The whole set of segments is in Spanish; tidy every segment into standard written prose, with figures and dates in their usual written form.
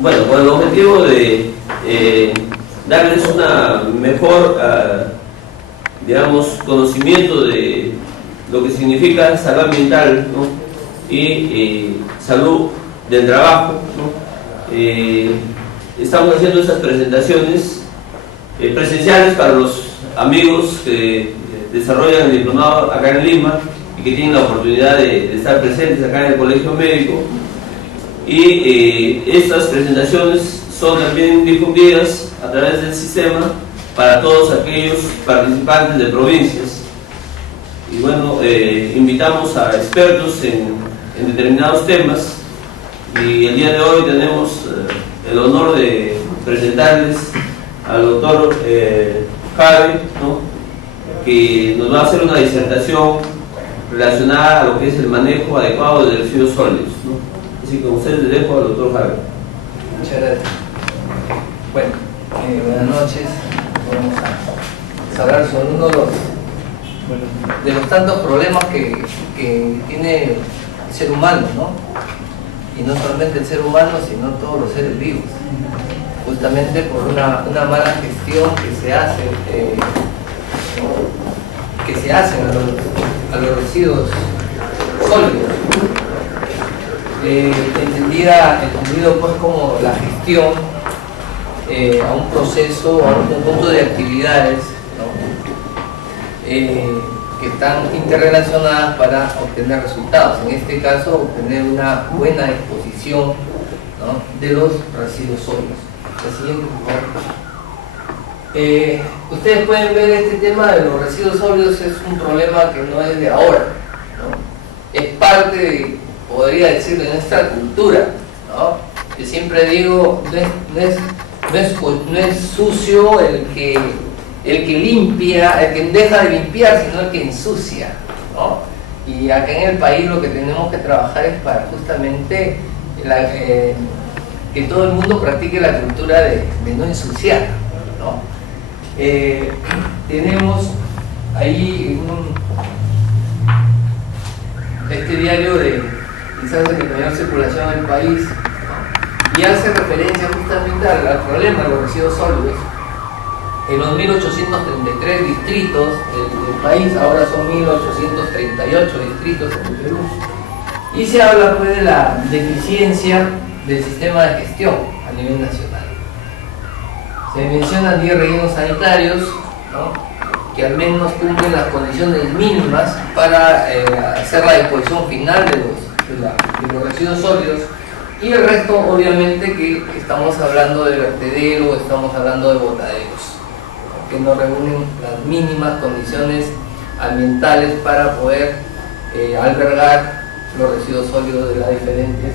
bueno, con el objetivo de darles una mejor, digamos, conocimiento de lo que significa salud ambiental, ¿no? Y salud del trabajo, ¿no? Estamos haciendo estas presentaciones presenciales para los amigos que desarrollan el diplomado acá en Lima y que tienen la oportunidad de estar presentes acá en el Colegio Médico. Y estas presentaciones son también difundidas a través del sistema para todos aquellos participantes de provincias. Y bueno, invitamos a expertos en determinados temas, y el día de hoy tenemos el honor de presentarles al doctor Javi, ¿no? Que nos va a hacer una disertación relacionada a lo que es el manejo adecuado de residuos sólidos, ¿no? Así que con ustedes les dejo al doctor Javi. Muchas gracias. Bueno, buenas noches. Vamos a hablar sobre uno de los tantos problemas que tiene el ser humano, ¿no? Y no solamente el ser humano, sino todos los seres vivos. Justamente por una mala gestión que se hace, a los residuos sólidos. Entendido pues como la gestión a un proceso, a un conjunto de actividades, ¿no? Que están interrelacionadas para obtener resultados. En este caso, obtener una buena exposición, ¿no?, de los residuos sólidos. La siguiente, por favor. Ustedes pueden ver este tema de los residuos sólidos, es un problema que no es de ahora, ¿no? Es parte de, podría decir, de nuestra cultura, ¿no? Yo siempre digo, no es sucio el que limpia, el que deja de limpiar, sino el que ensucia, ¿no? Y acá en el país lo que tenemos que trabajar es para justamente que todo el mundo practique la cultura de no ensuciar, ¿no? Tenemos ahí este diario de quizás de mayor circulación en el país, ¿no? Y hace referencia justamente al problema de los residuos sólidos. En los 1833 distritos del país, ahora son 1838 distritos en el Perú, y se habla pues de la deficiencia del sistema de gestión a nivel nacional. Se mencionan 10 rellenos sanitarios, ¿no?, que al menos cumplen las condiciones mínimas para hacer la disposición final de los residuos sólidos, y el resto obviamente que estamos hablando de vertedero, estamos hablando de botaderos, que no reúnen las mínimas condiciones ambientales para poder albergar los residuos sólidos de las diferentes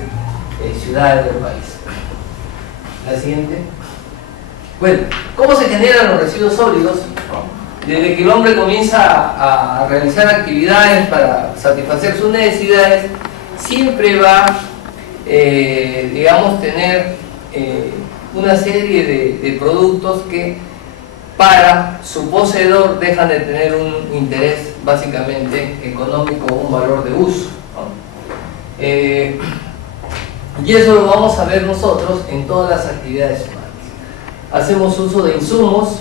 ciudades del país. La siguiente. Bueno, ¿cómo se generan los residuos sólidos? Desde que el hombre comienza a realizar actividades para satisfacer sus necesidades, siempre va, digamos, tener una serie de productos que para su poseedor dejan de tener un interés básicamente económico o un valor de uso, ¿no? Y eso lo vamos a ver nosotros en todas las actividades humanas. Hacemos uso de insumos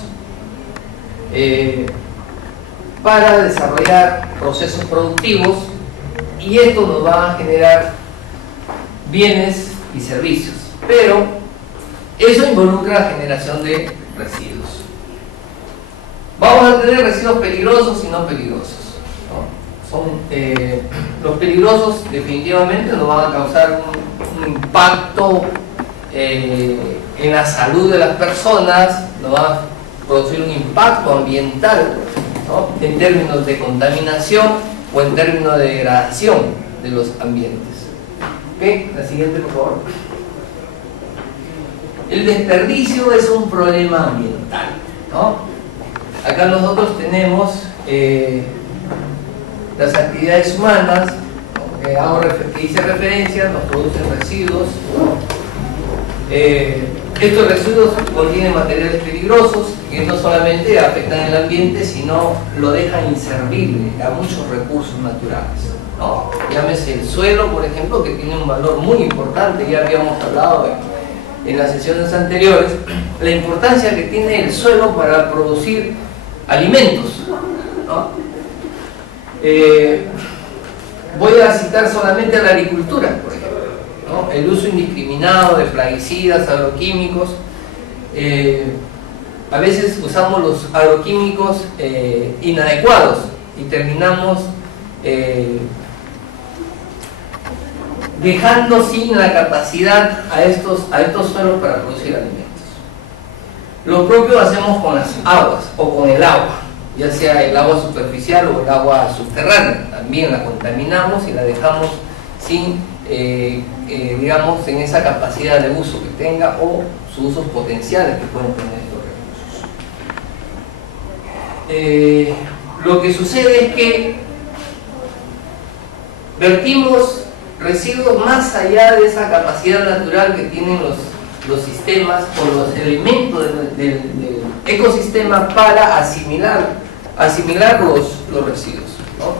para desarrollar procesos productivos, y esto nos va a generar bienes y servicios, pero eso involucra la generación de residuos. Vamos a tener residuos peligrosos y no peligrosos, ¿no? Los peligrosos definitivamente nos van a causar un impacto en la salud de las personas, nos van a producir un impacto ambiental, ¿no?, en términos de contaminación o en términos de degradación de los ambientes. ¿Ok? La siguiente, por favor. El desperdicio es un problema ambiental, ¿no? Acá nosotros tenemos las actividades humanas, ¿no?, que hice referencia, nos producen residuos, ¿no? Estos residuos contienen materiales peligrosos que no solamente afectan el ambiente, sino lo dejan inservible a muchos recursos naturales, ¿no? Llámese el suelo, por ejemplo, que tiene un valor muy importante. Ya habíamos hablado en las sesiones anteriores, la importancia que tiene el suelo para producir alimentos, ¿no? Voy a citar solamente a la agricultura, por ejemplo, ¿no? El uso indiscriminado de plaguicidas, agroquímicos. A veces usamos los agroquímicos inadecuados y terminamos dejando sin la capacidad a estos suelos para producir alimentos. Lo propio hacemos con las aguas o con el agua, ya sea el agua superficial o el agua subterránea. También la contaminamos y la dejamos sin, digamos, en esa capacidad de uso que tenga o sus usos potenciales que pueden tener estos recursos. Lo que sucede es que vertimos residuos más allá de esa capacidad natural que tienen los sistemas o los elementos del ecosistema para asimilar los residuos, ¿no?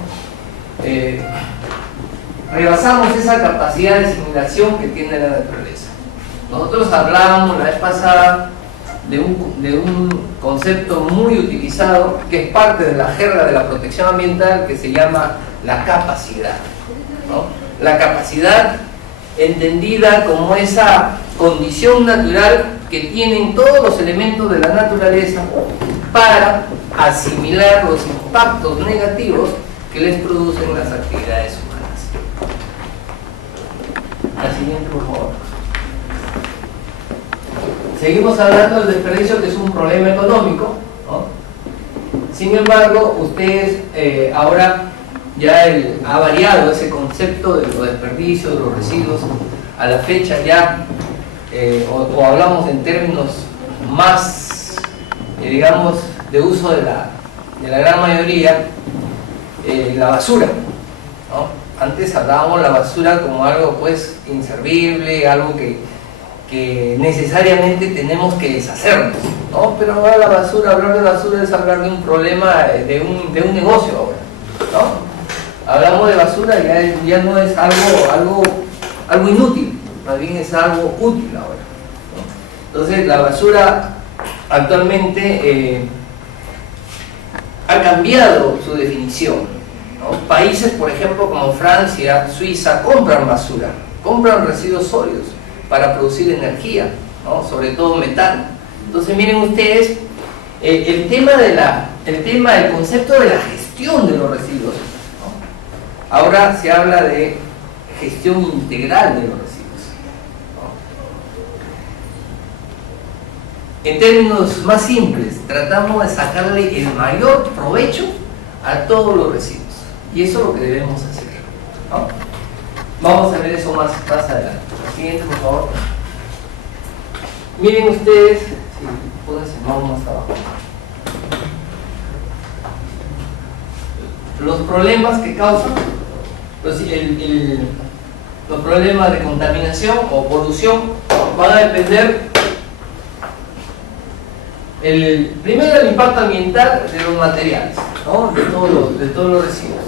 Rebasamos esa capacidad de asimilación que tiene la naturaleza. Nosotros hablábamos la vez pasada de un concepto muy utilizado que es parte de la jerga de la protección ambiental, que se llama la capacidad, ¿no? La capacidad entendida como esa condición natural que tienen todos los elementos de la naturaleza para asimilar los impactos negativos que les producen las actividades humanas. La siguiente, por favor. Seguimos hablando del desperdicio, que es un problema económico, ¿no? Sin embargo, ustedes ahora ya ha variado ese concepto de los desperdicios, de los residuos. A la fecha ya, o hablamos en términos más, digamos, de uso de la gran mayoría, la basura, ¿no? Antes hablábamos de la basura como algo pues inservible, algo que necesariamente tenemos que deshacernos, ¿no? Pero ahora la basura, hablar de basura es hablar de un problema, de un negocio ahora, ¿no? Hablamos de basura y ya no es algo inútil, más bien es algo útil ahora, ¿no? Entonces la basura actualmente ha cambiado su definición, ¿no? Países, por ejemplo, como Francia, Suiza, compran basura, compran residuos sólidos para producir energía, ¿no? Sobre todo metano. Entonces miren ustedes, el concepto de la gestión de los residuos, ¿no? Ahora se habla de gestión integral de los residuos, ¿no? En términos más simples, tratamos de sacarle el mayor provecho a todos los residuos, y eso es lo que debemos hacer, ¿no? Vamos a ver eso más adelante. Siguiente, por favor. Miren ustedes, si pones el mouse más abajo, los problemas que causan los problemas de contaminación o polución van a depender primero el impacto ambiental de los materiales, ¿no? de todos los residuos.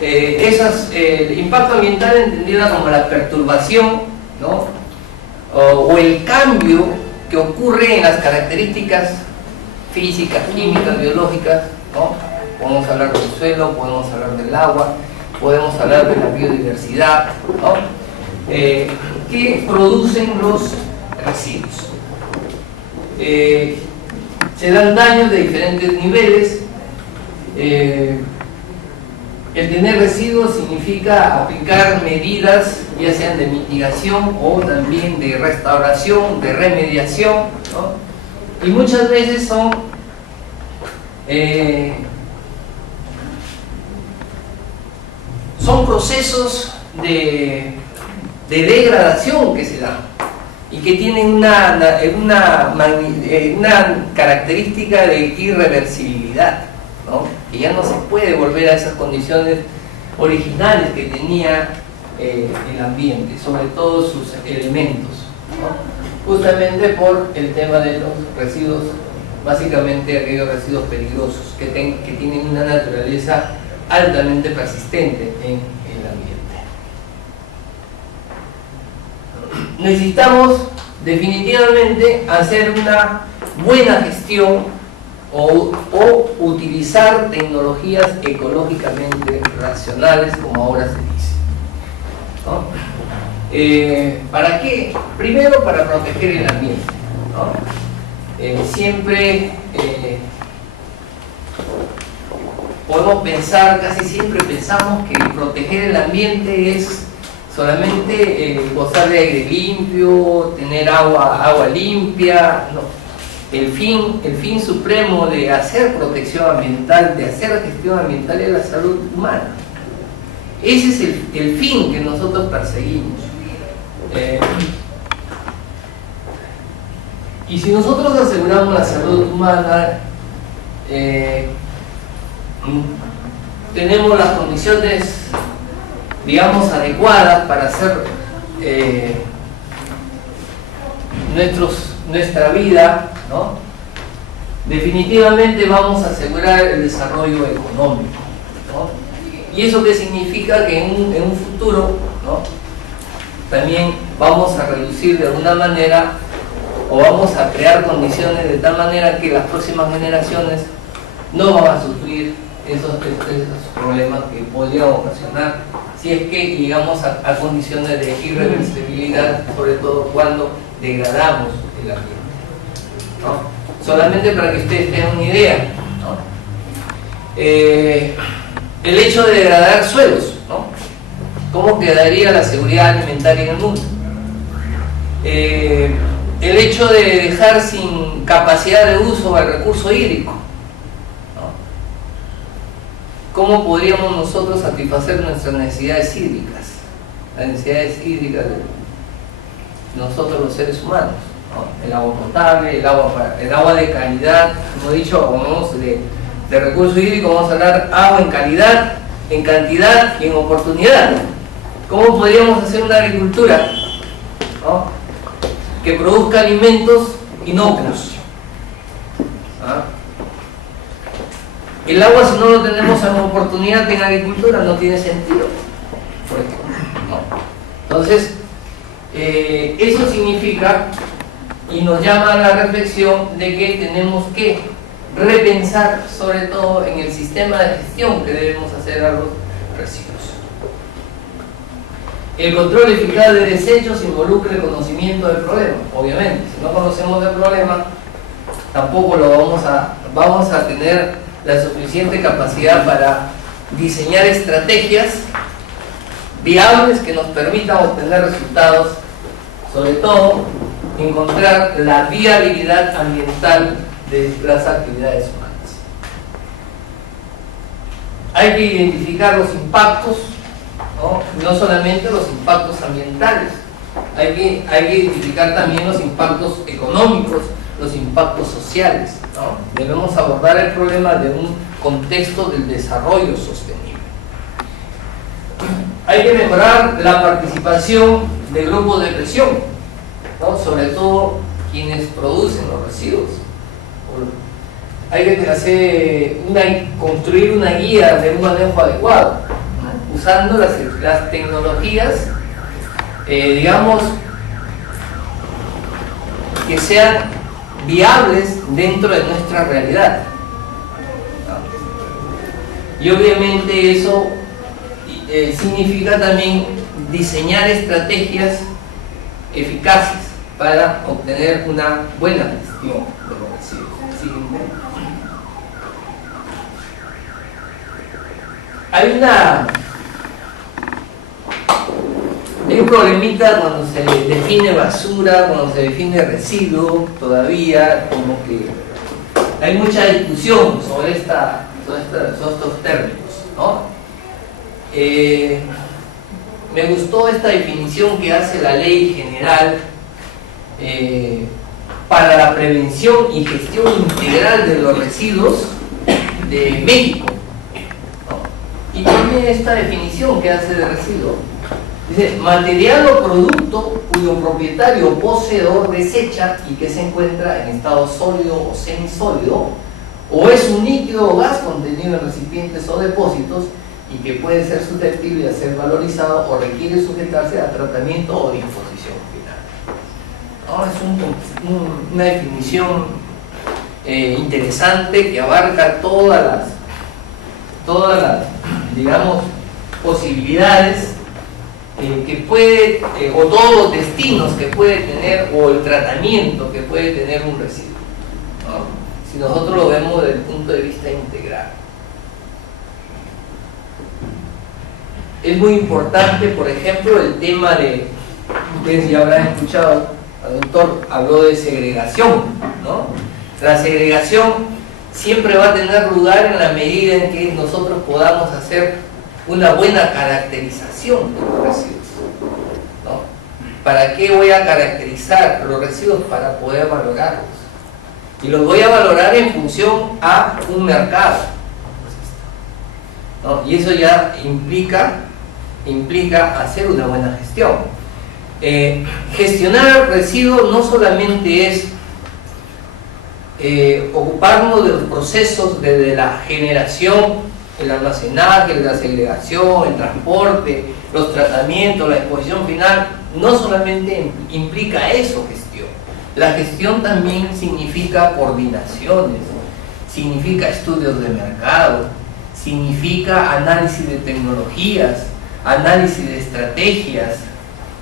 El impacto ambiental entendida como la perturbación, ¿no? o el cambio que ocurre en las características físicas, químicas, biológicas, ¿no? Podemos hablar del suelo, podemos hablar del agua, podemos hablar de la biodiversidad, ¿no? Que producen los residuos. Se dan daños de diferentes niveles. El tener residuos significa aplicar medidas ya sean de mitigación o también de restauración, de remediación, ¿no? Y muchas veces son procesos de degradación que se dan y que tienen una característica de irreversibilidad, ¿no? Que ya no se puede volver a esas condiciones originales que tenía el ambiente, sobre todo sus elementos, ¿no? Justamente por el tema de los residuos, básicamente aquellos residuos peligrosos que tienen una naturaleza altamente persistente en el ambiente. Necesitamos definitivamente hacer una buena gestión o utilizar tecnologías ecológicamente racionales, como ahora se dice, ¿no? ¿Para qué? Primero, para proteger el ambiente, ¿no? Siempre podemos pensar, casi siempre pensamos que proteger el ambiente es solamente gozar de aire limpio, tener agua limpia. No. El fin supremo de hacer protección ambiental, de hacer gestión ambiental, es la salud humana. Ese es el fin que nosotros perseguimos. Y si nosotros aseguramos la salud humana, tenemos las condiciones, digamos, adecuadas para hacer nuestra vida, ¿no? Definitivamente vamos a asegurar el desarrollo económico, ¿no? ¿Y eso qué significa? Que en un futuro, ¿no?, también vamos a reducir de alguna manera, o vamos a crear condiciones de tal manera que las próximas generaciones no van a sufrir esos problemas que podrían ocasionar si es que llegamos a condiciones de irreversibilidad, sobre todo cuando degradamos el ambiente, ¿no? Solamente para que ustedes tengan una idea, ¿no? El hecho de degradar suelos, ¿no? ¿Cómo quedaría la seguridad alimentaria en el mundo? El hecho de dejar sin capacidad de uso al recurso hídrico, ¿no? ¿Cómo podríamos nosotros satisfacer nuestras necesidades hídricas? Las necesidades hídricas de nosotros los seres humanos, ¿no? El agua potable, el agua de calidad. Como he dicho, cuando hablamos de recurso hídrico, vamos a hablar agua en calidad, en cantidad y en oportunidad. ¿Cómo podríamos hacer una agricultura, ¿no?, que produzca alimentos inocuos? ¿Ah? El agua, si no lo tenemos en oportunidad en agricultura, no tiene sentido, por ejemplo, ¿no? Entonces, eso significa y nos llama a la reflexión de que tenemos que repensar sobre todo en el sistema de gestión que debemos hacer a los residuos. El control eficaz de desechos involucra el conocimiento del problema. Obviamente, si no conocemos el problema, tampoco vamos a tener la suficiente capacidad para diseñar estrategias viables que nos permitan obtener resultados, sobre todo encontrar la viabilidad ambiental de las actividades humanas. Hay que identificar los impactos, no solamente los impactos ambientales, hay que identificar también los impactos económicos, los impactos sociales, ¿no? Debemos abordar el problema de un contexto del desarrollo sostenible. Hay que mejorar la participación de grupos de presión, ¿no?, sobre todo quienes producen los residuos. Hay que construir una guía de un manejo adecuado, ¿no?, usando las tecnologías, digamos, que sean viables dentro de nuestra realidad, ¿no? Y obviamente eso significa también diseñar estrategias eficaces para obtener una buena gestión de los residuos. Hay un problemita cuando se define basura, cuando se define residuo, todavía como que hay mucha discusión sobre estos términos, ¿no? Me gustó esta definición que hace la Ley General para la Prevención y Gestión Integral de los Residuos de México, ¿no? Y también esta definición que hace de residuo. Dice: material o producto cuyo propietario o poseedor desecha y que se encuentra en estado sólido o semisólido, o es un líquido o gas contenido en recipientes o depósitos y que puede ser susceptible de ser valorizado o requiere sujetarse a tratamiento o disposición final, ¿no? Es una definición interesante que abarca todas las, digamos, posibilidades que puede, o todos los destinos que puede tener, o el tratamiento que puede tener un residuo, ¿no? Si nosotros lo vemos desde el punto de vista integral. Es muy importante, por ejemplo, el tema de, ustedes ya habrán escuchado, el doctor habló de segregación, ¿no? La segregación siempre va a tener lugar en la medida en que nosotros podamos hacer una buena caracterización de los residuos, ¿no? ¿Para qué voy a caracterizar los residuos? Para poder valorarlos. Y los voy a valorar en función a un mercado, ¿no? Y eso ya implica hacer una buena gestión. Gestionar residuos no solamente es ocuparnos de los procesos desde la generación, el almacenaje, la segregación, el transporte, los tratamientos, la exposición final. No solamente implica eso, gestión. La gestión también significa coordinaciones, significa estudios de mercado, significa análisis de tecnologías, análisis de estrategias,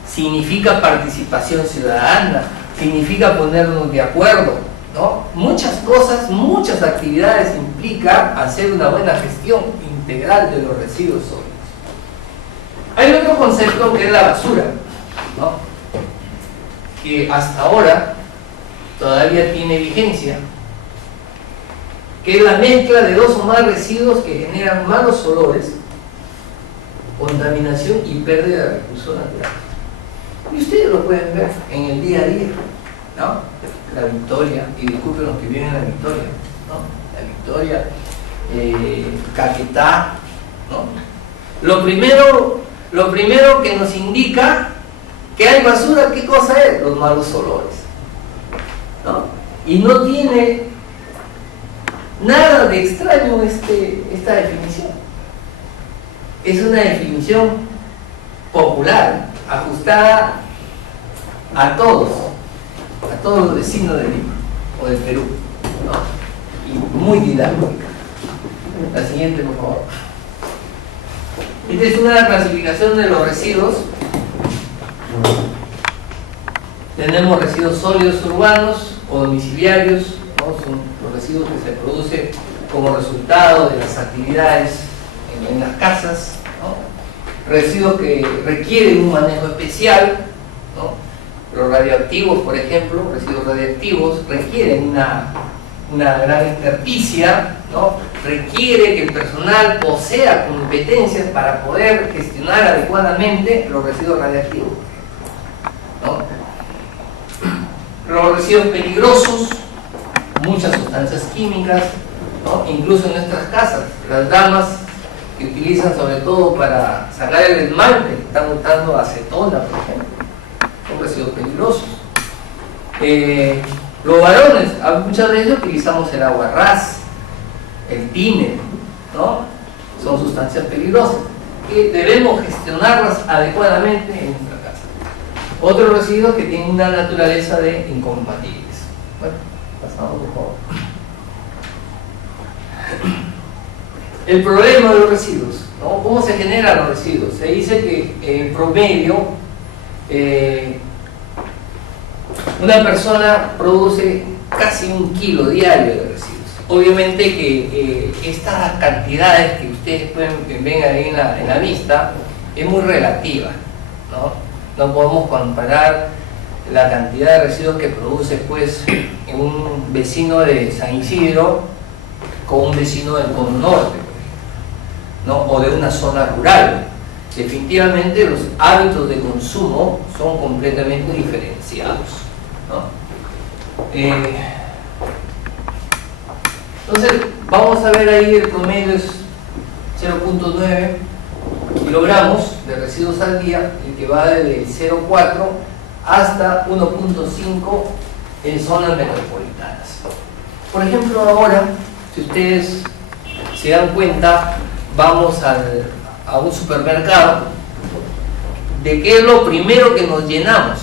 significa participación ciudadana, significa ponernos de acuerdo, ¿no? Muchas cosas, muchas actividades implica hacer una buena gestión integral de los residuos sólidos. Hay otro concepto que es la basura, ¿no? Que hasta ahora todavía tiene vigencia, que es la mezcla de dos o más residuos que generan malos olores, contaminación y pérdida de recursos naturales. Y ustedes lo pueden ver en el día a día, ¿no? La Victoria, y disculpen los que viven en la Victoria, ¿no? La Victoria, Caquetá, ¿no? Lo primero que nos indica que hay basura, ¿qué cosa es? Los malos olores, ¿no? Y no tiene nada de extraño esta definición. Es una definición popular, ajustada a todos los vecinos de Lima o del Perú, ¿no? Y muy didáctica. La siguiente, por favor. Esta es una clasificación de los residuos. Tenemos residuos sólidos urbanos o domiciliarios, ¿no? Son los residuos que se producen como resultado de las actividades en las casas, ¿no? Residuos que requieren un manejo especial, ¿no? Los radioactivos, por ejemplo, residuos radioactivos requieren una gran experticia, ¿no? Requiere que el personal posea competencias para poder gestionar adecuadamente los residuos radioactivos, ¿no? Los residuos peligrosos, muchas sustancias químicas, ¿no? Incluso en nuestras casas, las damas que utilizan sobre todo para sacar el esmalte, están usando acetona, por ejemplo, son residuos peligrosos. Los varones, muchas veces utilizamos el agua ras, el tiner, ¿no? Son sustancias peligrosas que debemos gestionarlas adecuadamente en nuestra casa. Otros residuos que tienen una naturaleza de incompatibles. Bueno, pasamos por favor. El problema de los residuos, ¿no? ¿Cómo se generan los residuos? Se dice que en promedio una persona produce casi 1 kilo diario de residuos. Obviamente que estas cantidades que ustedes ven ahí en la vista es muy relativa, ¿no? No podemos comparar la cantidad de residuos que produce pues un vecino de San Isidro con un vecino del Cono Norte, ¿no? O de una zona rural. Definitivamente los hábitos de consumo son completamente diferenciados, ¿no? Entonces vamos a ver ahí el promedio es 0.9 kilogramos de residuos al día, el que va desde 0.4 hasta 1.5 en zonas metropolitanas. Por ejemplo, ahora, si ustedes se dan cuenta, vamos a un supermercado, ¿de qué es lo primero que nos llenamos?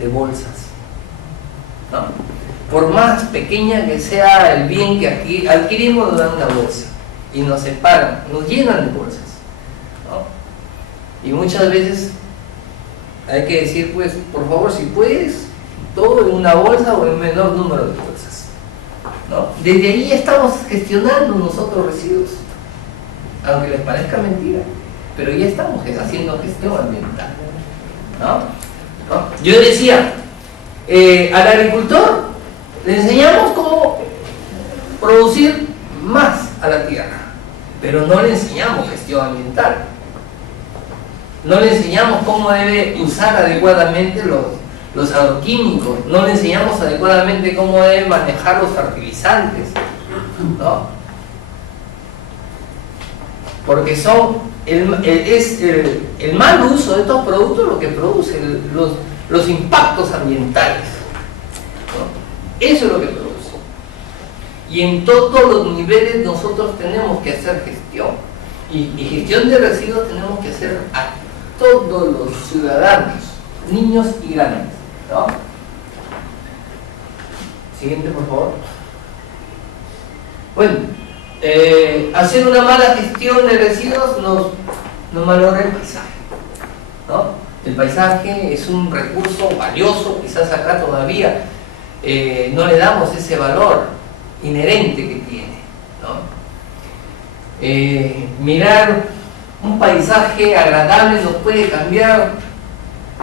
de bolsas, ¿no? Por más pequeña que sea el bien que aquí adquirimos, nos dan una bolsa y nos separan, nos llenan de bolsas, ¿no? Y muchas veces hay que decir, pues, por favor, si puedes, todo en una bolsa o en menor número de bolsas, ¿no? Desde ahí estamos gestionando nosotros residuos, aunque les parezca mentira, pero ya estamos haciendo gestión ambiental, ¿no? Yo decía, al agricultor le enseñamos cómo producir más a la tierra, pero no le enseñamos gestión ambiental. No le enseñamos cómo debe usar adecuadamente los agroquímicos, no le enseñamos adecuadamente cómo debe manejar los fertilizantes, ¿no? Porque es el mal uso de estos productos lo que produce los impactos ambientales, ¿no? Eso es lo que produce. Y en todos los niveles nosotros tenemos que hacer gestión. Y gestión de residuos tenemos que hacer a todos los ciudadanos, niños y grandes, ¿no? Siguiente, por favor. Bueno, hacer una mala gestión de residuos nos malogra el paisaje, ¿no? El paisaje es un recurso valioso, quizás acá todavía no le damos ese valor inherente que tiene, ¿no? Mirar un paisaje agradable nos puede cambiar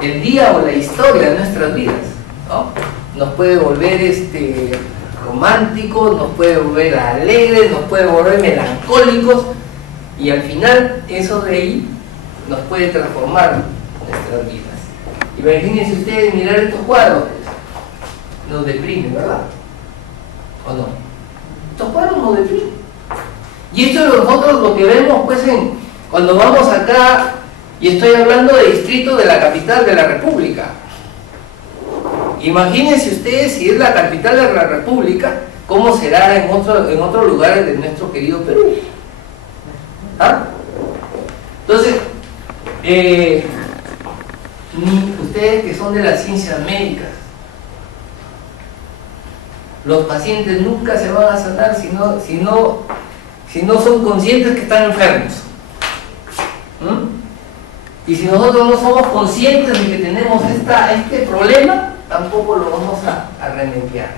el día o la historia de nuestras vidas, ¿no? Nos puede volver románticos, nos puede volver alegres, nos puede volver melancólicos, y al final eso de ahí nos puede transformar nuestras vidas. Imagínense ustedes mirar estos cuadros, nos deprimen, ¿verdad? ¿O no? Estos cuadros nos deprimen. Y esto es nosotros lo que vemos pues cuando vamos acá, y estoy hablando de distrito de la capital de la República. Imagínense ustedes si es la capital de la República, cómo será en otros lugares de nuestro querido Perú. ¿Ah? Entonces, ustedes que son de las ciencias médicas, los pacientes nunca se van a sanar si no son conscientes que están enfermos. Y si nosotros no somos conscientes de que tenemos este problema, tampoco lo vamos a remediar,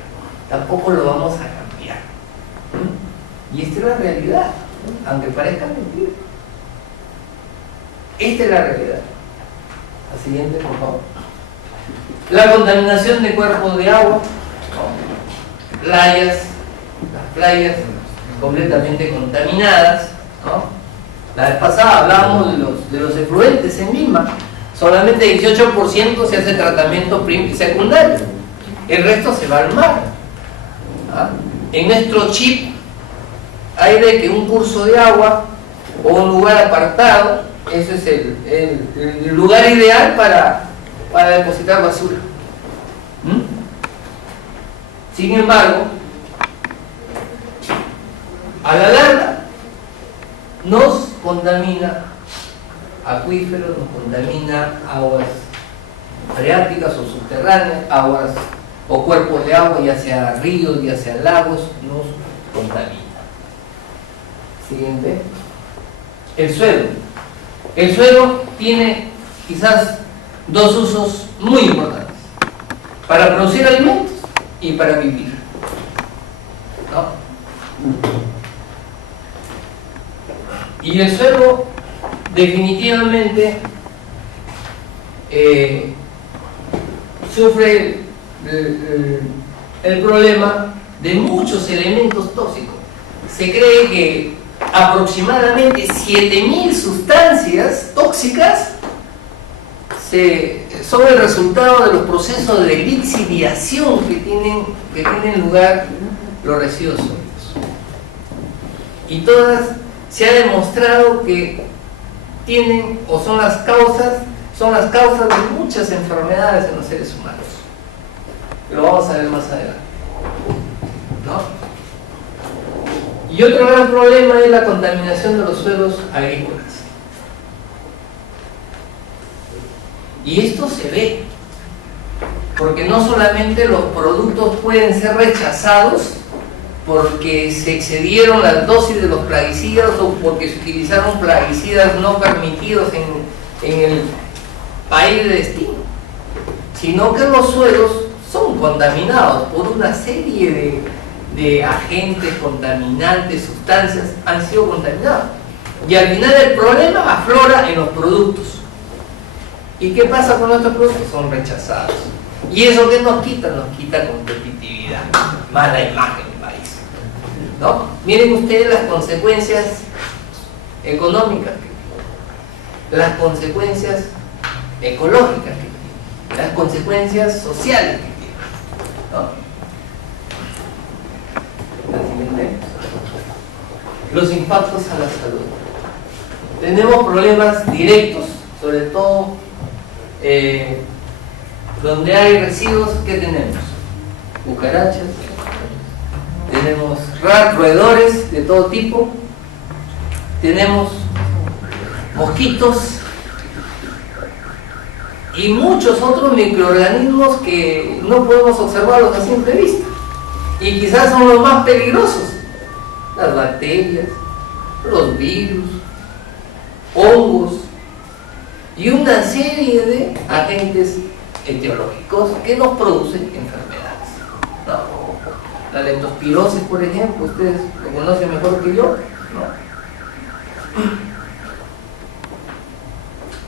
tampoco lo vamos a cambiar. Y esta es la realidad, aunque parezca mentira. Esta es la realidad. La siguiente, por favor. La contaminación de cuerpos de agua, las playas completamente contaminadas, ¿no? La vez pasada hablábamos de los efluentes en Lima. Solamente 18% se hace tratamiento primario y secundario. El resto se va al mar. ¿Ah? En nuestro chip hay de que un curso de agua o un lugar apartado, ese es el lugar ideal para depositar basura. Sin embargo, a la larga nos contamina acuíferos, nos contamina aguas freáticas o subterráneas, aguas o cuerpos de agua, ya sea ríos, ya sea lagos, nos contamina. Siguiente. El suelo. El suelo tiene quizás dos usos muy importantes: para producir alimentos y para vivir, ¿no? Y el suelo definitivamente sufre el problema de muchos elementos tóxicos. Se cree que aproximadamente 7.000 sustancias tóxicas son el resultado de los procesos de lixiviación que tienen lugar los residuos sólidos. Y todas se ha demostrado que tienen o son las causas de muchas enfermedades en los seres humanos. Lo vamos a ver más adelante, ¿no? Y otro gran problema es la contaminación de los suelos agrícolas. Y esto se ve porque no solamente los productos pueden ser rechazados porque se excedieron las dosis de los plaguicidas o porque se utilizaron plaguicidas no permitidos en el país de destino, sino que los suelos son contaminados por una serie de agentes contaminantes, sustancias han sido contaminados. Y al final el problema aflora en los productos. ¿Y qué pasa con nuestros productos? Son rechazados. ¿Y eso qué nos quita? Nos quita competitividad, mala imagen del país, ¿no? Miren ustedes las consecuencias económicas que tiene, las consecuencias ecológicas que tiene, las consecuencias sociales que tiene, ¿no? La siguiente. Los impactos a la salud. Tenemos problemas directos, sobre todo donde hay residuos. ¿Qué tenemos? Cucarachas, tenemos roedores de todo tipo, tenemos mosquitos y muchos otros microorganismos que no podemos observarlos a simple vista y quizás son los más peligrosos: las bacterias, los virus, hongos y una serie de agentes etiológicos que nos producen enfermedades, ¿no? La leptospirosis, por ejemplo, ustedes lo conocen mejor que yo, ¿no?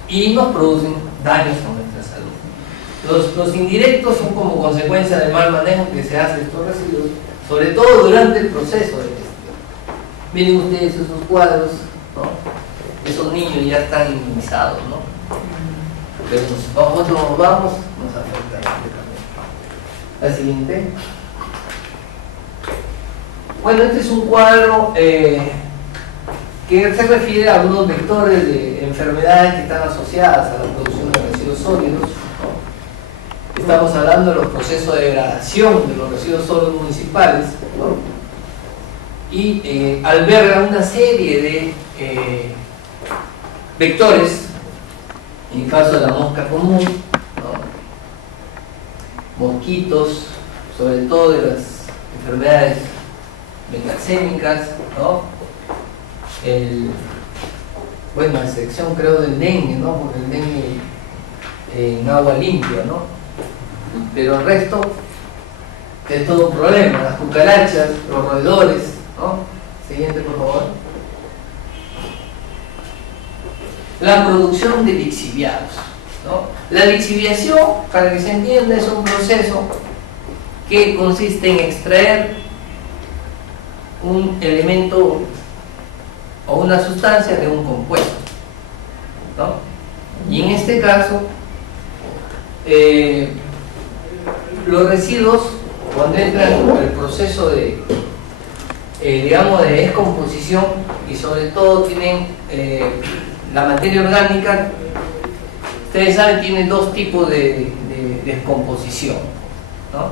Y nos producen daños a nuestra salud. Los indirectos son como consecuencia del mal manejo que se hace de estos residuos, sobre todo durante el proceso de gestión. Miren ustedes esos cuadros, ¿no? Esos niños ya están inmunizados, ¿no? Pero nosotros nos vamos, nos afecta. La siguiente. Bueno, este es un cuadro que se refiere a algunos vectores de enfermedades que están asociadas a la producción de residuos sólidos, ¿no? Estamos hablando de los procesos de degradación de los residuos sólidos municipales, ¿no? Y alberga una serie de vectores. En el caso de la mosca común, ¿no? Mosquitos, sobre todo de las enfermedades megaxémicas, ¿no? Bueno, a excepción creo del dengue, ¿no? Porque el dengue en agua limpia, ¿no? Pero el resto es todo un problema: las cucarachas, los roedores, ¿no? Siguiente, por favor. La producción de lixiviados, ¿no? La lixiviación, para que se entienda, es un proceso que consiste en extraer un elemento o una sustancia de un compuesto, ¿no? Y en este caso los residuos, cuando entran en el proceso de digamos de descomposición, y sobre todo tienen la materia orgánica, ustedes saben, tiene dos tipos de descomposición, ¿no?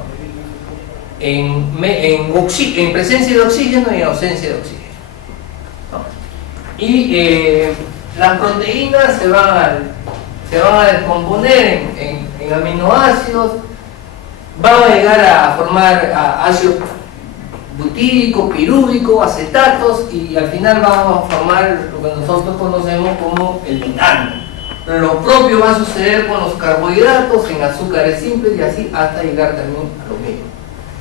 En presencia de oxígeno y en ausencia de oxígeno, ¿no? Y las proteínas se van a descomponer en aminoácidos, van a llegar a formar ácido butírico, pirúvico, acetatos, y al final vamos a formar lo que nosotros conocemos como el metano. Pero lo propio va a suceder con los carbohidratos, en azúcares simples y así hasta llegar también a lo mismo.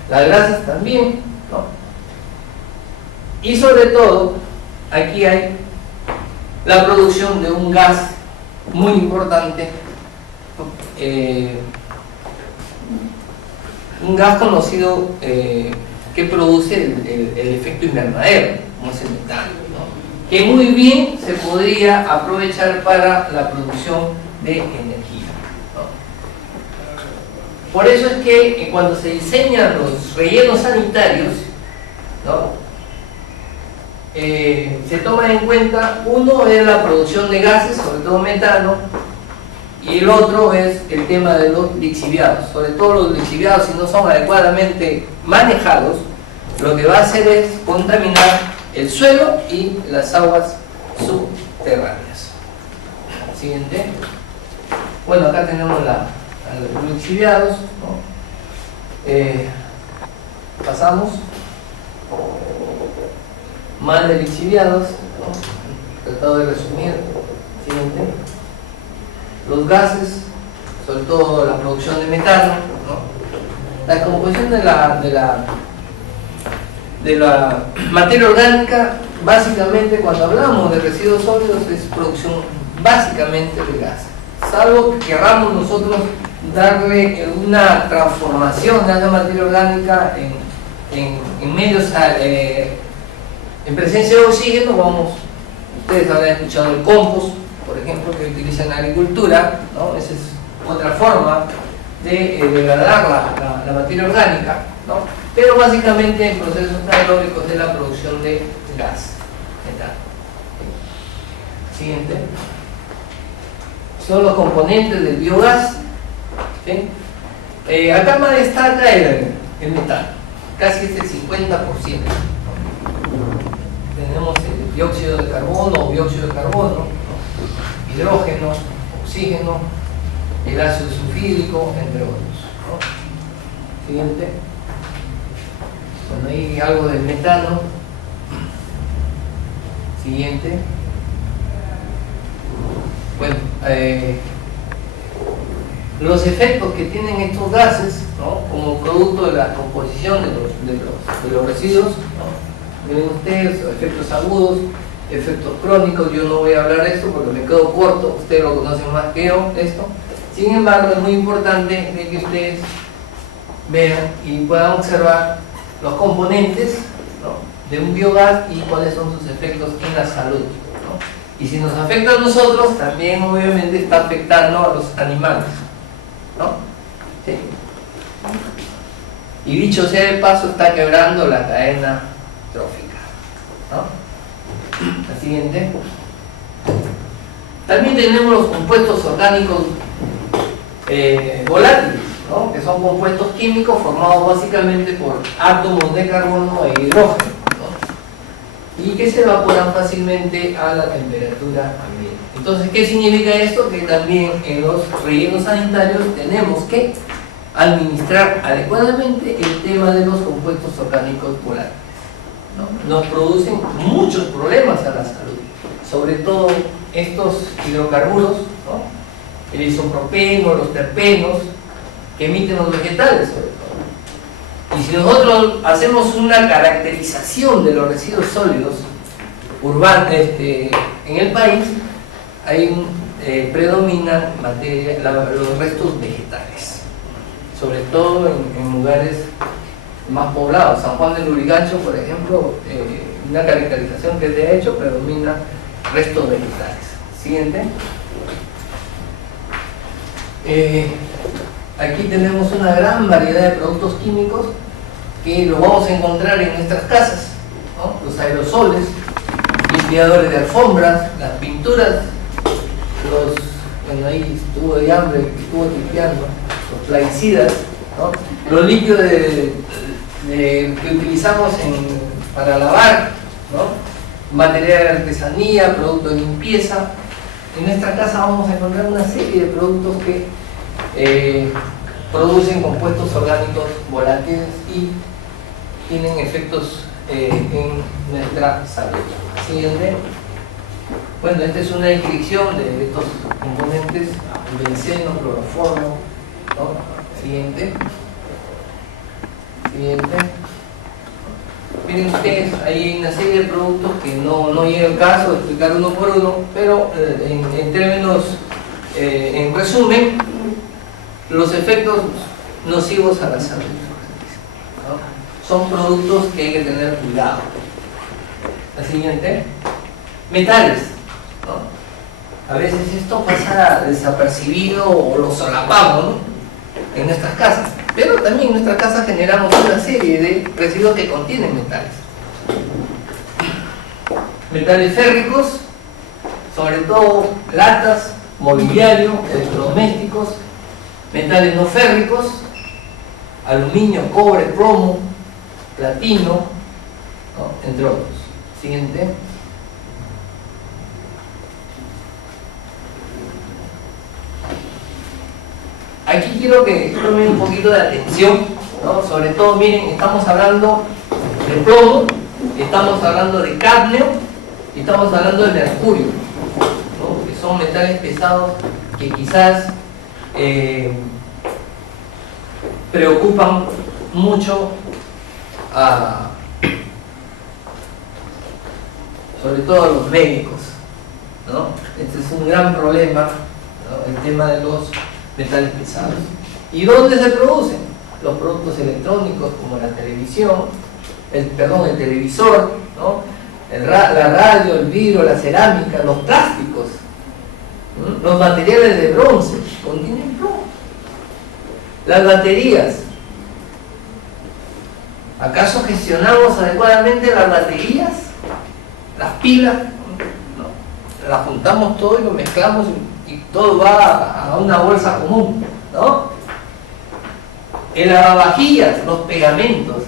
Las grasas también, ¿no? Y sobre todo, aquí hay la producción de un gas muy importante, un gas conocido que produce el efecto invernadero, como es el metano, ¿no? Que muy bien se podría aprovechar para la producción de energía, ¿no? Por eso es que cuando se diseñan los rellenos sanitarios, ¿no? Se toma en cuenta, uno es la producción de gases, sobre todo metano, y el otro es el tema de los lixiviados. Sobre todo los lixiviados, si no son adecuadamente manejados, lo que va a hacer es contaminar el suelo y las aguas subterráneas. Siguiente. Bueno, acá tenemos los lixiviados, ¿no? Pasamos. Mal de lixiviados, ¿no? Tratado de resumir. Siguiente. Los gases, sobre todo la producción de metano, ¿no? La composición de la materia orgánica, básicamente cuando hablamos de residuos sólidos es producción básicamente de gases, salvo que queramos nosotros darle una transformación de la materia orgánica en medios en presencia de oxígeno. Ustedes habrán escuchado el compost, por ejemplo, que utiliza en la agricultura, ¿no? Esa es otra forma de degradar la materia orgánica, ¿no? Pero básicamente en procesos anaeróbicos de la producción de gas metano. Siguiente. Son los componentes del biogás. ¿Sí? Acá más destaca el metano, casi es el 50%. Tenemos el dióxido de carbono o dióxido de carbono, ¿no? Hidrógeno, oxígeno, el ácido sulfídrico, entre otros, ¿no? Siguiente. Bueno, hay algo del metano. Siguiente. Bueno, los efectos que tienen estos gases, ¿no? Como producto de la composición de los residuos, ¿no? Miren ustedes, efectos agudos, efectos crónicos. Yo no voy a hablar de esto porque me quedo corto, ustedes lo conocen más que yo, esto. Sin embargo, es muy importante de que ustedes vean y puedan observar los componentes, ¿no? De un biogás y cuáles son sus efectos en la salud, ¿no? Y si nos afecta a nosotros, también obviamente está afectando a los animales, ¿no? ¿Sí? Y dicho sea de paso, está quebrando la cadena trófica, ¿no? La siguiente. También tenemos los compuestos orgánicos volátiles, ¿no? Que son compuestos químicos formados básicamente por átomos de carbono e hidrógeno, ¿no? Y que se evaporan fácilmente a la temperatura ambiente. Entonces, ¿qué significa esto? Que también en los rellenos sanitarios tenemos que administrar adecuadamente el tema de los compuestos orgánicos volátiles, ¿no? Nos producen muchos problemas a la salud, sobre todo estos hidrocarburos, ¿no? El isopropeno, los terpenos que emiten los vegetales, sobre todo. Y si nosotros hacemos una caracterización de los residuos sólidos urbanos en el país, ahí predominan los restos vegetales, sobre todo en lugares más poblados. San Juan de Lurigancho, por ejemplo, una caracterización que se ha hecho, predomina restos vegetales. Siguiente. Aquí tenemos una gran variedad de productos químicos que los vamos a encontrar en nuestras casas, ¿no? Los aerosoles, limpiadores de alfombras, las pinturas, bueno, ahí estuvo de hambre, estuvo limpiando, los plaguicidas, ¿no? Los líquidos que utilizamos para lavar, ¿no? Material de artesanía, productos de limpieza. En nuestra casa vamos a encontrar una serie de productos que producen compuestos orgánicos volátiles y tienen efectos en nuestra salud. Siguiente. Bueno, esta es una descripción de estos componentes: benceno, cloroformo, ¿no? Siguiente. Siguiente. Miren ustedes, hay una serie de productos que no llega el caso de explicar uno por uno, pero en términos, en resumen, los efectos nocivos a la salud, ¿no? Son productos que hay que tener cuidado. La siguiente. Metales, ¿no? A veces esto pasa desapercibido o lo solapamos, ¿no? En nuestras casas. Pero también en nuestra casa generamos una serie de residuos que contienen metales. Metales férricos, sobre todo latas, mobiliario, electrodomésticos. Metales no férricos, aluminio, cobre, plomo, platino, ¿no? Entre otros. Siguiente. Aquí quiero que tomen un poquito de atención, ¿no? Sobre todo, miren, estamos hablando de plomo, estamos hablando de cadmio y estamos hablando de mercurio, ¿no? Que son metales pesados que quizás preocupan mucho sobre todo a los médicos, ¿no? Este es un gran problema, ¿no? El tema de los metales pesados. ¿Y dónde se producen? Los productos electrónicos como la televisión, el televisor, ¿no? La radio, el vidrio, la cerámica, los plásticos, ¿no? Los materiales de bronce contienen plomo. Las baterías. ¿Acaso gestionamos adecuadamente las baterías? Las pilas, ¿no? Las juntamos todo y lo mezclamos y todo va a una bolsa común, ¿no? El lavavajillas, los pegamentos.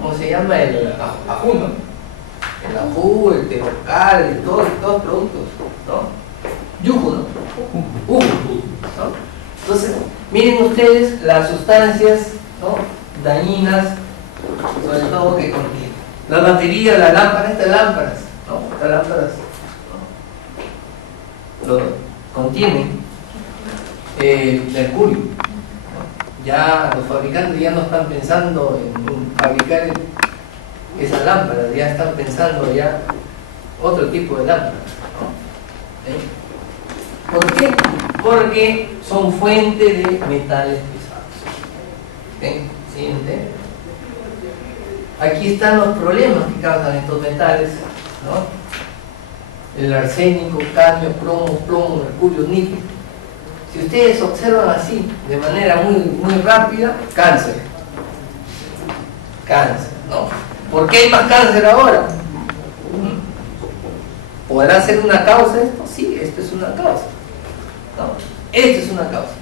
¿Cómo se llama? El ajú, ¿no? El ajú, el teocal, todos los productos, ¿no? Yuju, ¿no? ¿No? Entonces, miren ustedes las sustancias, ¿no? Dañinas, sobre todo que contienen. La batería, la lámpara, estas lámparas, ¿no? Estas lámparas, ¿no? Contienen mercurio, ¿no? Ya los fabricantes ya no están pensando en fabricar esas lámparas, ya están pensando ya otro tipo de lámparas, ¿no? ¿Por qué? Porque son fuente de metales pesados. Siguiente. Aquí están los problemas que causan estos metales, ¿no? El arsénico, cadmio, plomo, mercurio, níquel. Si ustedes observan así, de manera muy rápida, cáncer. Cáncer, ¿no? ¿Por qué hay más cáncer ahora? ¿Podrá ser una causa esto? Sí, esto es una causa, ¿no? Esto es una causa,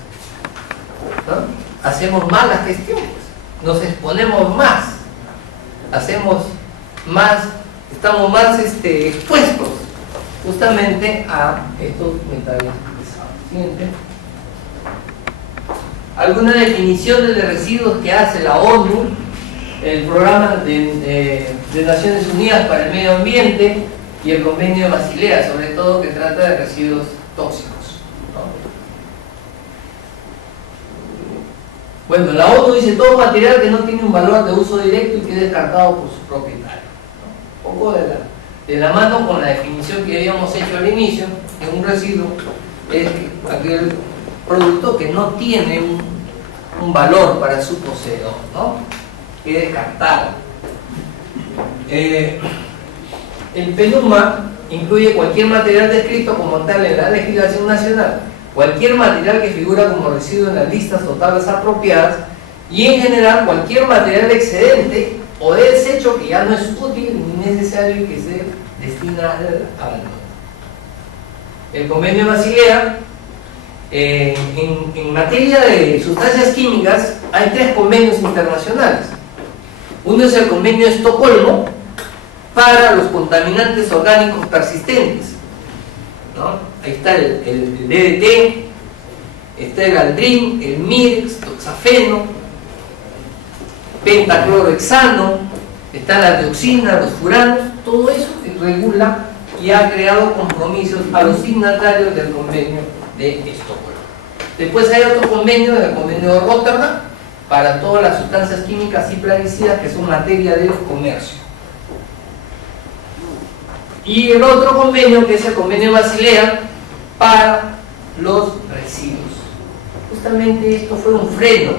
¿no? Hacemos malas gestiones, nos exponemos más, hacemos más, estamos más expuestos justamente a estos metales pesados. Siguiente. ¿Alguna definición de residuos que hace la ONU, el Programa de Naciones Unidas para el Medio Ambiente y el Convenio de Basilea, sobre todo que trata de residuos tóxicos, ¿no? Bueno, la ONU dice todo material que no tiene un valor de uso directo y que es descartado por su propietario, ¿no? Un poco de la mano con la definición que habíamos hecho al inicio, que un residuo es aquel producto que no tiene un valor para su poseedor, ¿no? Que es descartado. El PENUMA incluye cualquier material descrito como tal en la legislación nacional, cualquier material que figura como residuo en las listas o tablas apropiadas, y en general cualquier material excedente o desecho que ya no es útil ni necesario y que se destina al abandono. El Convenio de Basilea, en materia de sustancias químicas, hay 3 convenios internacionales. Uno es el Convenio de Estocolmo para los contaminantes orgánicos persistentes, ¿no? Ahí está el DDT, está el Aldrin, el Mirex, toxafeno, pentaclorohexano, está la dioxina, los furanos, todo eso regula y ha creado compromisos a los signatarios del convenio de Estocolmo. Después hay otro convenio, el convenio de Rotterdam, para todas las sustancias químicas y plaguicidas que son materia del comercio. Y el otro convenio, que es el convenio de Basilea, para los residuos. Justamente esto fue un freno,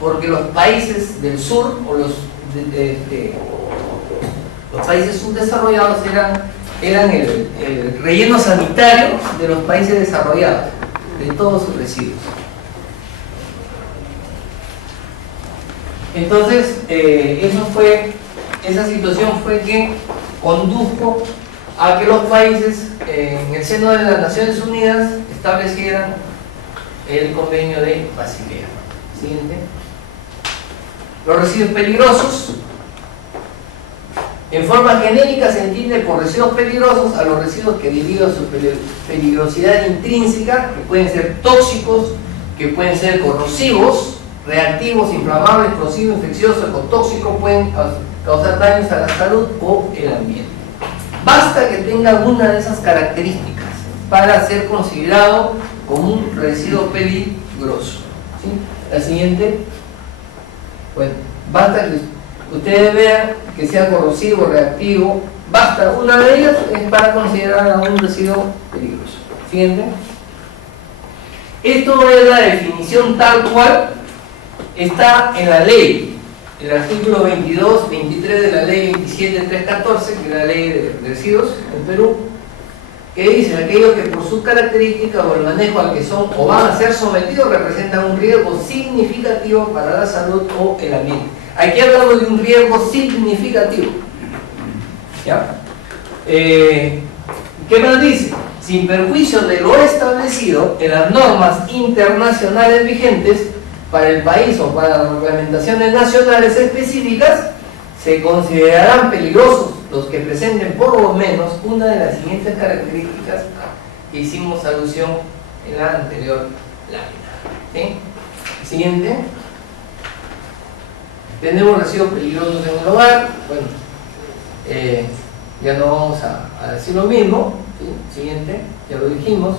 porque los países del sur, o los países subdesarrollados eran el relleno sanitario de los países desarrollados, de todos sus residuos. Entonces, esa situación fue que condujo a que los países en el seno de las Naciones Unidas establecieran el convenio de Basilea. Siguiente. Los residuos peligrosos. En forma genérica se entiende por residuos peligrosos a los residuos que, debido a su peligrosidad intrínseca, que pueden ser tóxicos, que pueden ser corrosivos, reactivos, inflamables, explosivos, infecciosos, ecotóxicos, pueden causar daños a la salud o el ambiente. Basta que tenga una de esas características para ser considerado como un residuo peligroso. ¿Sí? La siguiente, bueno, basta que ustedes vean que sea corrosivo, reactivo, basta, una de ellas es para considerar a un residuo peligroso. Siguiente. Esto es la definición tal cual está en la ley, el artículo 22, 23 de la ley 27314, que es la ley de residuos en Perú, que dice: aquellos que por sus características o el manejo al que son o van a ser sometidos representan un riesgo significativo para la salud o el ambiente. Aquí hablamos de un riesgo significativo. ¿Ya? ¿Qué más dice? Sin perjuicio de lo establecido en las normas internacionales vigentes para el país o para las reglamentaciones nacionales específicas, se considerarán peligrosos los que presenten por lo menos una de las siguientes características que hicimos alusión en la anterior lámina. ¿Sí? Siguiente. Tenemos residuos peligrosos en el hogar. Bueno, ya no vamos a decir lo mismo. ¿Sí? Siguiente, ya lo dijimos.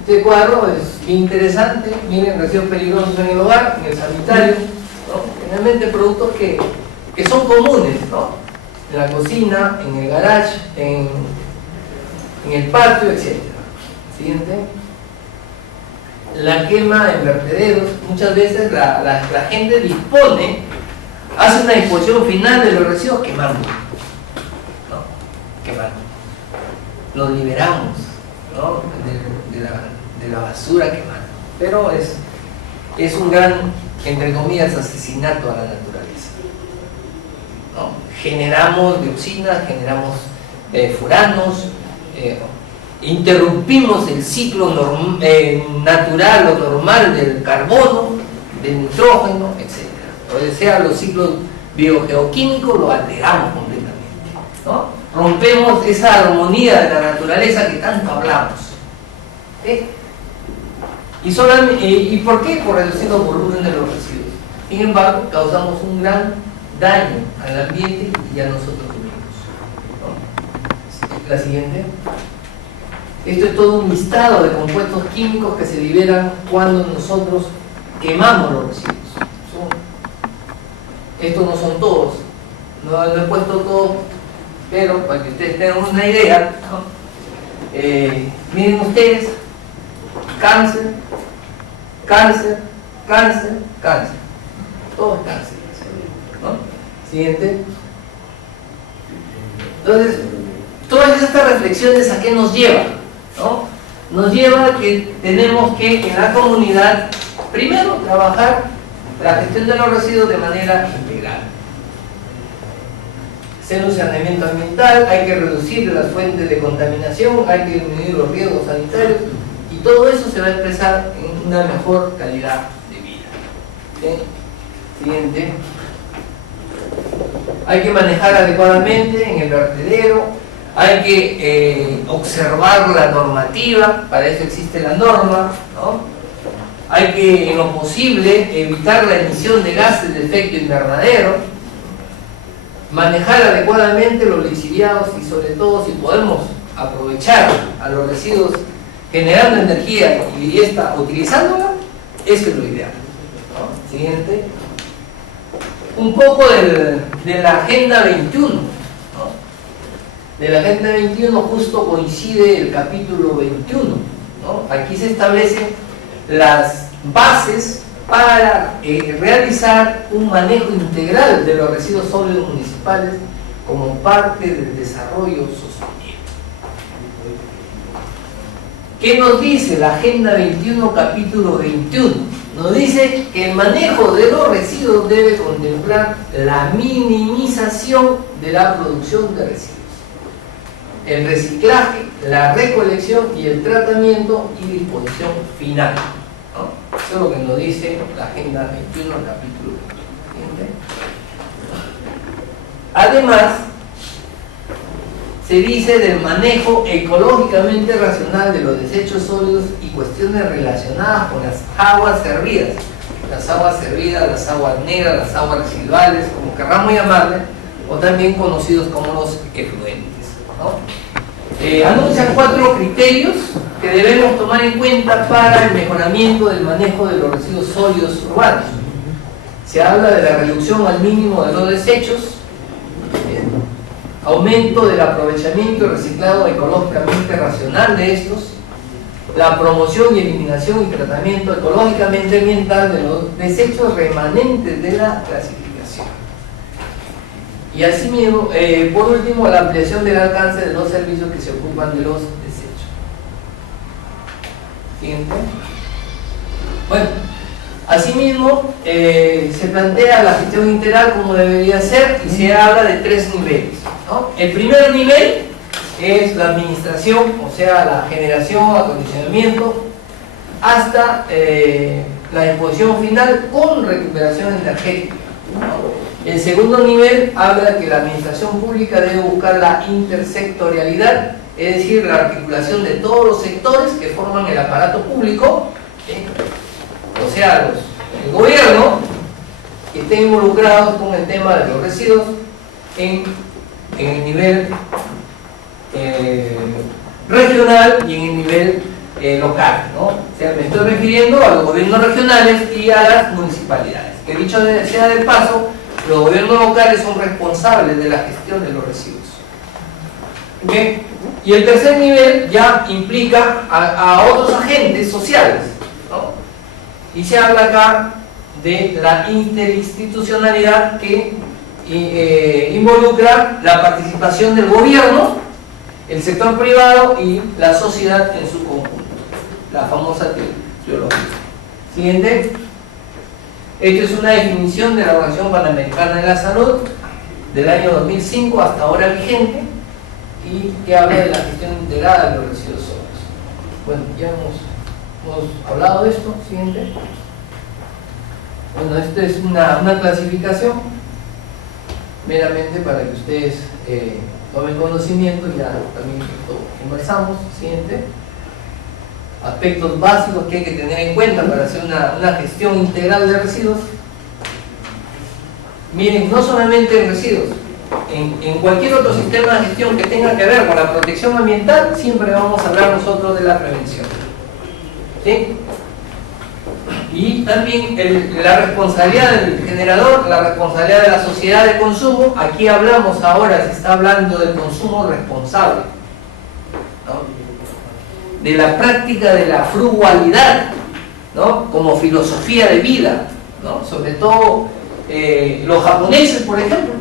Este cuadro es bien interesante. Miren, residuos peligrosos en el hogar, en el sanitario, ¿no? Generalmente productos que son comunes, ¿no? En la cocina, en el garage, en el patio, etc. Siguiente. La quema en vertederos. Muchas veces la gente dispone, hace una disposición final de los residuos quemando, ¿no? Quemando. Los liberamos, ¿no? de la basura quemando. Pero es un gran, entre comillas, asesinato a la naturaleza, ¿no? Generamos dioxinas, generamos furanos, interrumpimos el ciclo natural o normal del carbono, del nitrógeno, etc. O sea, los ciclos biogeoquímicos los alteramos completamente, ¿no? Rompemos esa armonía de la naturaleza que tanto hablamos. ¿Sí? ¿Y por qué? Por reducir los volúmenes de los residuos. Sin embargo, causamos un gran daño al ambiente y a nosotros mismos, ¿no? La siguiente. Esto es todo un listado de compuestos químicos que se liberan cuando nosotros quemamos los residuos. Estos no son todos, no he puesto todos, pero para que ustedes tengan una idea, ¿no? Miren ustedes: cáncer, cáncer, cáncer, cáncer. Todo es cáncer, ¿no? Siguiente. Entonces, todas estas reflexiones, ¿a qué nos llevan? ¿No? Nos lleva a que tenemos que, en la comunidad, primero trabajar la gestión de los residuos de manera integral. Hacer un saneamiento ambiental, hay que reducir las fuentes de contaminación, hay que disminuir los riesgos sanitarios, y todo eso se va a expresar en una mejor calidad de vida. ¿Sí? Siguiente. Hay que manejar adecuadamente en el vertedero, hay que observar la normativa, para eso existe la norma, ¿no? Hay que, en lo posible, evitar la emisión de gases de efecto invernadero, manejar adecuadamente los lixiviados y, sobre todo, si podemos aprovechar a los residuos generando energía y esta utilizándola, eso es lo ideal, ¿no? Siguiente. Un poco de la Agenda 21, ¿no? De la Agenda 21 justo coincide el capítulo 21, ¿no? Aquí se establecen las bases para realizar un manejo integral de los residuos sólidos municipales como parte del desarrollo sostenible. ¿Qué nos dice la Agenda 21, capítulo 21? Nos dice que el manejo de los residuos debe contemplar la minimización de la producción de residuos, el reciclaje, la recolección y el tratamiento y disposición final, ¿no? Eso es lo que nos dice la Agenda 21, capítulo 21. Además, se dice del manejo ecológicamente racional de los desechos sólidos y cuestiones relacionadas con las aguas servidas, las aguas servidas, las aguas negras, las aguas residuales, como querramos llamarle, o también conocidos como los efluentes, ¿no? Anuncian 4 criterios que debemos tomar en cuenta para el mejoramiento del manejo de los residuos sólidos urbanos. Se habla de la reducción al mínimo de los desechos, aumento del aprovechamiento y reciclado ecológicamente racional de estos, la promoción y eliminación y tratamiento ecológicamente ambiental de los desechos remanentes de la clasificación. Y asimismo, por último, la ampliación del alcance de los servicios que se ocupan de los desechos. Siguiente. Bueno, asimismo, se plantea la gestión integral como debería ser y se habla de 3 niveles, ¿no? El primer nivel es la administración, o sea, la generación, acondicionamiento, hasta la disposición final con recuperación energética, ¿no? El segundo nivel habla que la administración pública debe buscar la intersectorialidad, es decir, la articulación de todos los sectores que forman el aparato público, ¿sí? O sea, el gobierno que esté involucrado con el tema de los residuos en el nivel regional y en el nivel local, ¿no? O sea, me estoy refiriendo a los gobiernos regionales y a las municipalidades. Que dicho sea de paso, los gobiernos locales son responsables de la gestión de los residuos. ¿Okay? Y el tercer nivel ya implica a otros agentes sociales, ¿no? Y se habla acá de la interinstitucionalidad que involucra la participación del gobierno, el sector privado y la sociedad en su conjunto, la famosa teología. Siguiente. Esta es una definición de la Organización Panamericana de la Salud del año 2005 hasta ahora vigente y que habla de la gestión integrada de los residuos sólidos. Bueno, ya hemos hablado de esto. Siguiente. Bueno, esto es una clasificación meramente para que ustedes tomen conocimiento. Ya también conversamos. Siguiente. Aspectos básicos que hay que tener en cuenta para hacer una gestión integral de residuos. Miren, no solamente en residuos, en cualquier otro sistema de gestión que tenga que ver con la protección ambiental, siempre vamos a hablar nosotros de la prevención, ¿sí? Y también la responsabilidad del generador, la responsabilidad de la sociedad de consumo. Aquí hablamos ahora, se está hablando del consumo responsable, ¿no? De la práctica de la frugalidad, ¿no? Como filosofía de vida, ¿no? Sobre todo los japoneses, por ejemplo,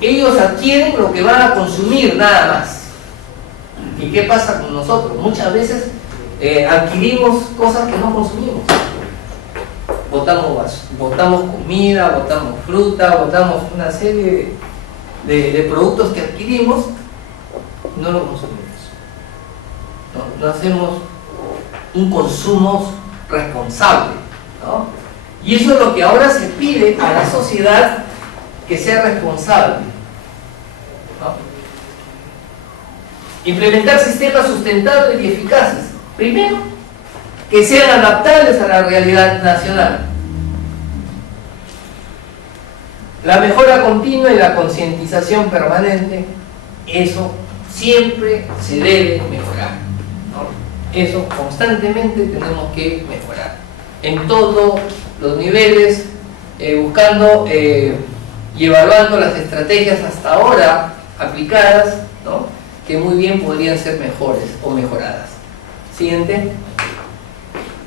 ellos adquieren lo que van a consumir nada más. ¿Y qué pasa con nosotros? Muchas veces adquirimos cosas que no consumimos. Botamos comida, botamos fruta, botamos una serie de productos que adquirimos, no lo consumimos. No hacemos un consumo responsable, ¿no? Y eso es lo que ahora se pide a la sociedad, que sea responsable, ¿no? Implementar sistemas sustentables y eficaces. Primero, que sean adaptables a la realidad nacional. La mejora continua y la concientización permanente, eso siempre se debe mejorar, ¿no? Eso constantemente tenemos que mejorar en todos los niveles, buscando y evaluando las estrategias hasta ahora aplicadas, ¿no? Que muy bien podrían ser mejores o mejoradas. Siguiente.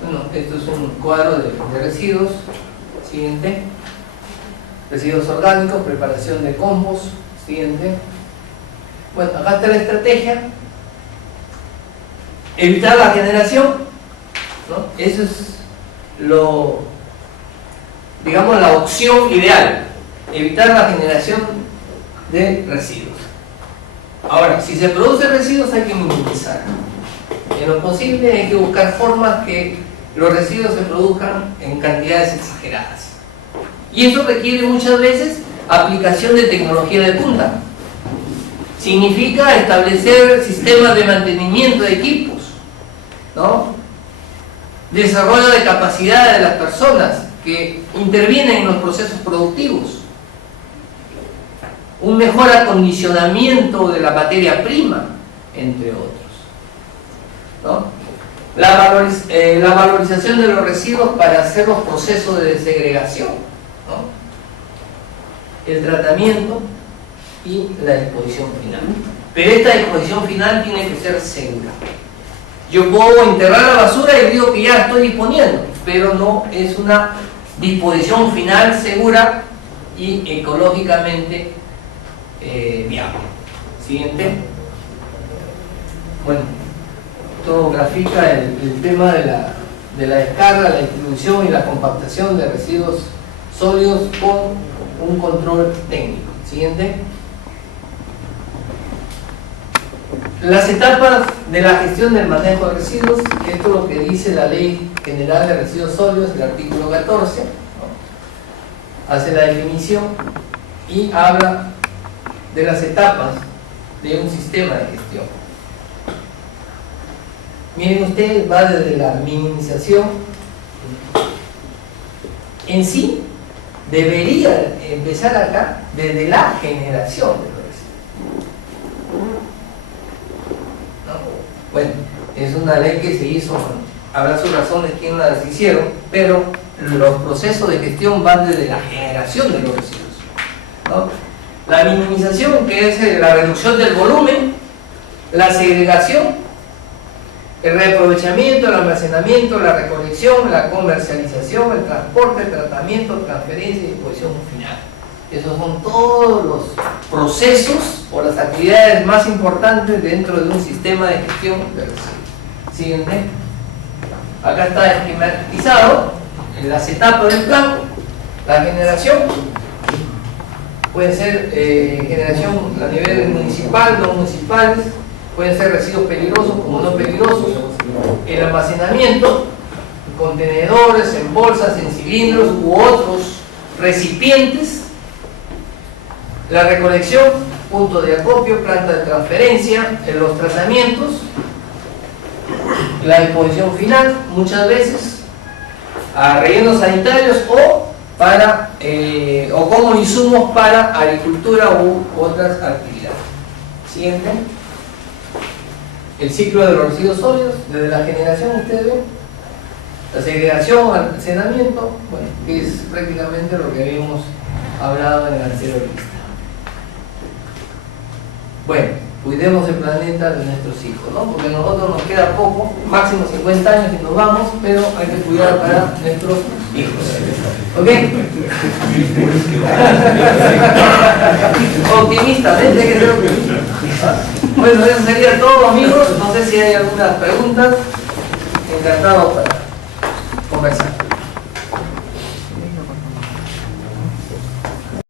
Bueno, esto es un cuadro de residuos. Siguiente. Residuos orgánicos, preparación de compost. Siguiente. Bueno, acá está la estrategia. Evitar la generación, ¿no? Eso es digamos, la opción ideal. Evitar la generación de residuos. Ahora, si se producen residuos hay que minimizar. En lo posible hay que buscar formas que los residuos se produzcan en cantidades exageradas. Y eso requiere muchas veces aplicación de tecnología de punta. Significa establecer sistemas de mantenimiento de equipos, ¿no? desarrollo de capacidades de las personas que intervienen en los procesos productivos, un mejor acondicionamiento de la materia prima, entre otros, ¿no? La valorización de los residuos para hacer los procesos de segregación, ¿no? El tratamiento y la disposición final. Pero esta disposición final tiene que ser segura. Yo puedo enterrar la basura y digo que ya estoy disponiendo, pero no es una disposición final segura y ecológicamente viable. Siguiente. Bueno, esto grafica el tema de la descarga, la distribución y la compactación de residuos sólidos con un control técnico. Siguiente. Las etapas de la gestión del manejo de residuos, esto es lo que dice la Ley General de Residuos Sólidos, el artículo 14, ¿no? Hace la definición y habla de las etapas de un sistema de gestión. Miren ustedes, va desde la minimización. En sí, debería empezar acá desde la generación de los residuos. ¿No? Bueno, es una ley que se hizo, habrá sus razones quién las hicieron, pero los procesos de gestión van desde la generación de los residuos, ¿no? La minimización, que es la reducción del volumen, la segregación, el reaprovechamiento, el almacenamiento, la recolección, la comercialización, el transporte, el tratamiento, transferencia y disposición final. Esos son todos los procesos o las actividades más importantes dentro de un sistema de gestión de residuos. Siguiente. Acá está esquematizado en las etapas del plan. La generación puede ser generación a nivel municipal, no municipales, pueden ser residuos peligrosos como no peligrosos. El almacenamiento, en contenedores, en bolsas, en cilindros u otros recipientes. La recolección, punto de acopio, planta de transferencia, en los tratamientos. La disposición final, muchas veces a rellenos sanitarios o para o como insumos para agricultura u otras actividades. Siguiente. El ciclo de los residuos sólidos, desde la generación, ustedes ven, la segregación, almacenamiento, bueno, que es prácticamente lo que habíamos hablado en la anterior lista. Bueno, cuidemos el planeta de nuestros hijos, ¿no? Porque a nosotros nos queda poco, máximo 50 años y nos vamos, pero hay que cuidar para nuestros hijos. ¿Ok? Optimistamente, que ser optimista. Bueno, eso sería todo, amigos. No sé si hay algunas preguntas. Encantado para conversar.